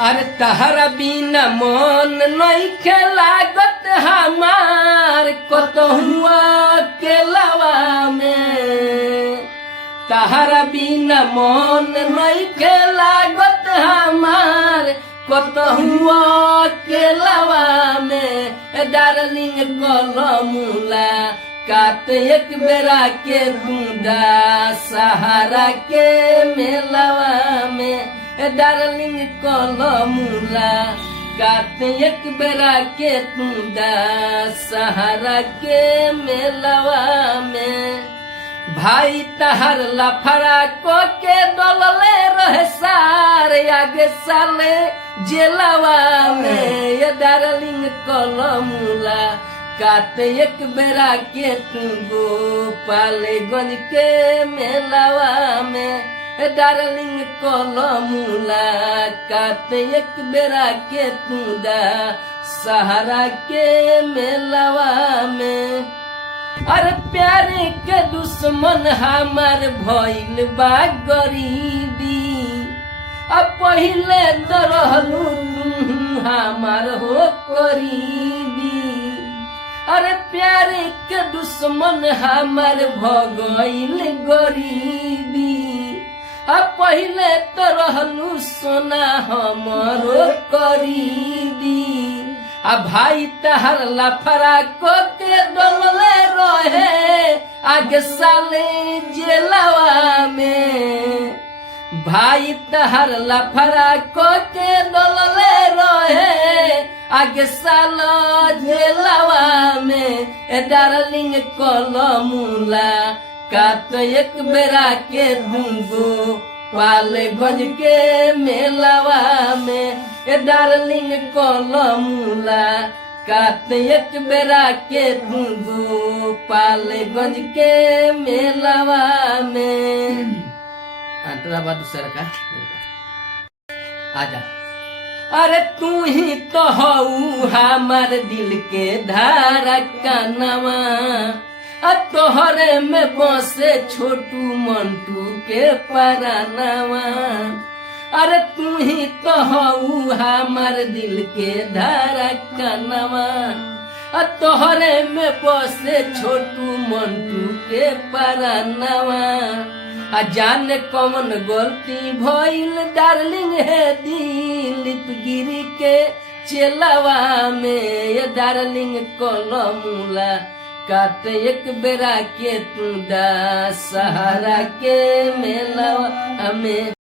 अरे तहरा बिना मन नइखे लागत हमार कतहुआ के लवा में। तहरा बिना मन नइखे लागत हमार कतहुआ के लवा में। डार्लिंग कलमुला कात एक बेरा के बूंदा सहारा के मेलवा में। डार्लिंग कलमुला कात एक बेरा के बूंदा सहारा के मेलवा में। भाई तहर लफड़ा को के डलले रहे सार आगे साले जेलवा में। ये डार्लिंग कलमुला कात एक बेरा के तू गोपालगंज के मेलवा में। डार्लिंग कलमुला कात एक बेरा के तू सहारा के मेलवा में। अरे प्यारे के दुश्मन हमार भइल बा गरीबी। अब पहिले तो रहलू तुम हमार हो करीबी। अरे प्यारे के दुश्मन हमार भगइल गरीबी। अब पहिले तो रहलू सोना हमारो करीबी। आ भाई तहर लफड़ा को के डलले रहे आगे साले जेलवा में। भाई तहर लफड़ा को के डलले रहे आगे साला जेलवा में। डार्लिंग कलमुला कात एक बेरा के दूंगो गोपालगंज के मेलवा में। डार्लिंग कलमुला कात एक बेरा के दूंगो गोपालगंज के मेलवा में। अंतरा बाद दूसरा का आजा। अरे तू ही तो हऊ हमार दिल के धड़कनवा। तोहरे में बसे छोटू मंटू के परानवा। अरे तू ही तो हऊ हमार दिल के धड़कनवा। तोहरे में बसे छोटू मंटू के परानवा। जाने कौन गलती भइल डार्लिंग है दिलीप गिरी के चेलवा में। ये डार्लिंग कलमुला कात एक बेरा के तू सहारा के मेलवा में।